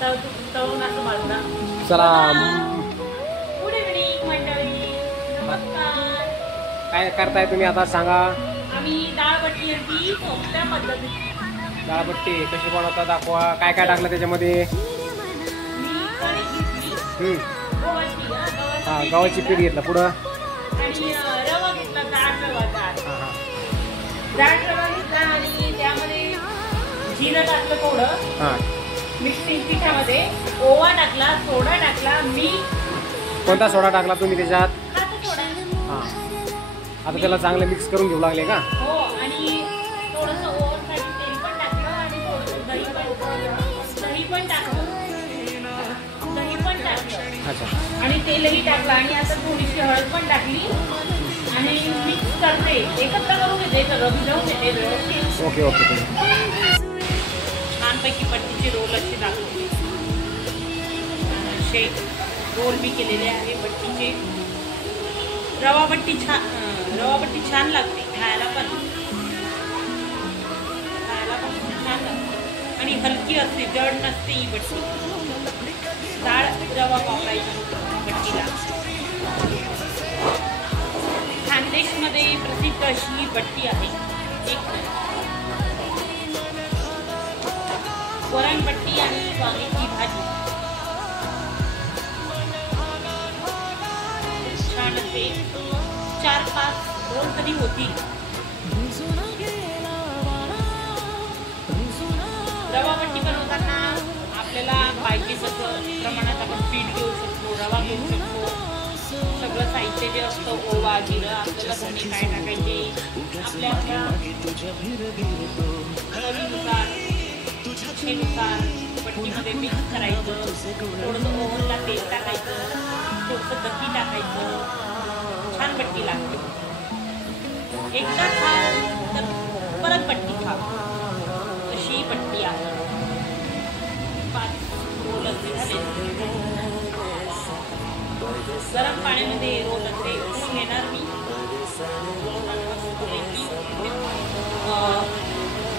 तळून असं बाजूला. चला गुड इव्हनिंग मंडळी, नमस्कार. काय करताय तुम्ही आता सांगा. आम्ही डाळबट्टी अगदी सोप्या पद्धतीने. डाळबट्टी कशी बनवता दाखवा. काय काय टाकलं त्याच्यामध्ये. मी कणिक घेतली, गव्हाची, हा गव्हाची पीठ घेतलं पुढं. आणि रवा घेतला, जाड रवा. हां हां जाड रवा घेतला आणि त्यामध्ये जिरं टाकलं थोडं. हां मिक्सिंग पिठामध्ये ओवा टाकला, सोडा टाकला, मीठ. कोणता सोडा टाकला तुम्ही त्याच्यात. खातो सोडा. हां आता त्याला चांगलं मिक्स करून घेऊ लागले का. हो आणि थोडंसं ओव्हरसाठी तेल पण टाकलं आणि थोडंसं दही पण टाकलं. अच्छा. आणि तेलही टाकलं आणि आता थोडीशी हळद पण टाकली आणि मिक्स करते. एकत्र करून घेते, सगळं भिजवून घेते व्यवस्थित. Okay okay. छानपैकी बट्टीचे रोल असे दाखवले. असे रोल मी केलेले आहे बट्टीचे. रवा बट्टी छान लागते खायला पण खूप छान लागते आणि हलकी असते, जड नसते ही बट्टी. जाड रवा वापरायचा बट्टीला. खानदेशमध्ये प्रसिद्ध अशी ही बट्टी आहे. एक वरणबट्टी आणि वांग्याची भाजी छान असे 4-5 रोल तरी होतील. रवाबट्टी बनवताना आपल्याला पाहिजे तसं प्रमाणात आपण पीठ घेऊ शकतो, रवा घेऊ शकतो. सगळं साहित्य जे असतं ओवा, जिरं, आपल्याला दोन्ही काय टाकायचे आपल्या चवीनुसार, इच्छेनुसार बट्टीमध्ये मिक्स करायचं. थोडंसं ओव्हनला तेल टाकायचं, थोडंसं दही टाकायचं. छान बट्टी लागते. एकदा खाल तर परत बट्टी खा, अशी बट्टी आहे. 5 रोल असे झाले. गरम पाण्यामध्ये रोल असे उकळून घेणार मी.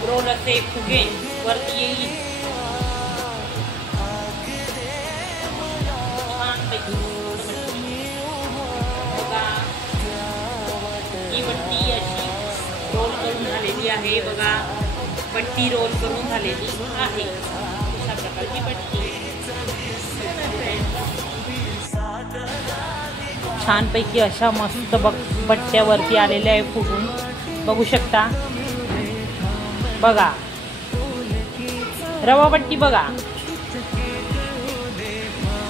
रोल असे फुगेन, वरती येईल. बघा ही बट्टी अशी रोल करून झालेली आहे. बघा बट्टी रोल करून झालेली आहे. अशा प्रकारची बट्टी छानपैकी अशा मस्त बट्ट्यावरती आलेल्या आहे फुगून. बघू शकता. बघा रवा बट्टी बघा.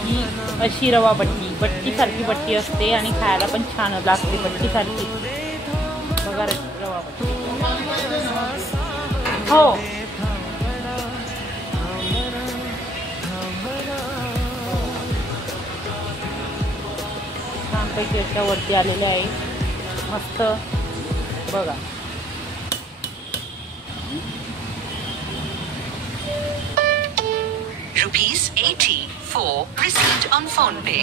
ही अशी रवा बट्टीसारखी बट्टी असते आणि खायला पण छान लागते बट्टीसारखी. बघा रवा बट्टी. हो छानपैकी अशा वरती आलेल्या आहे मस्त. बघा ₹80 received on PhonePe.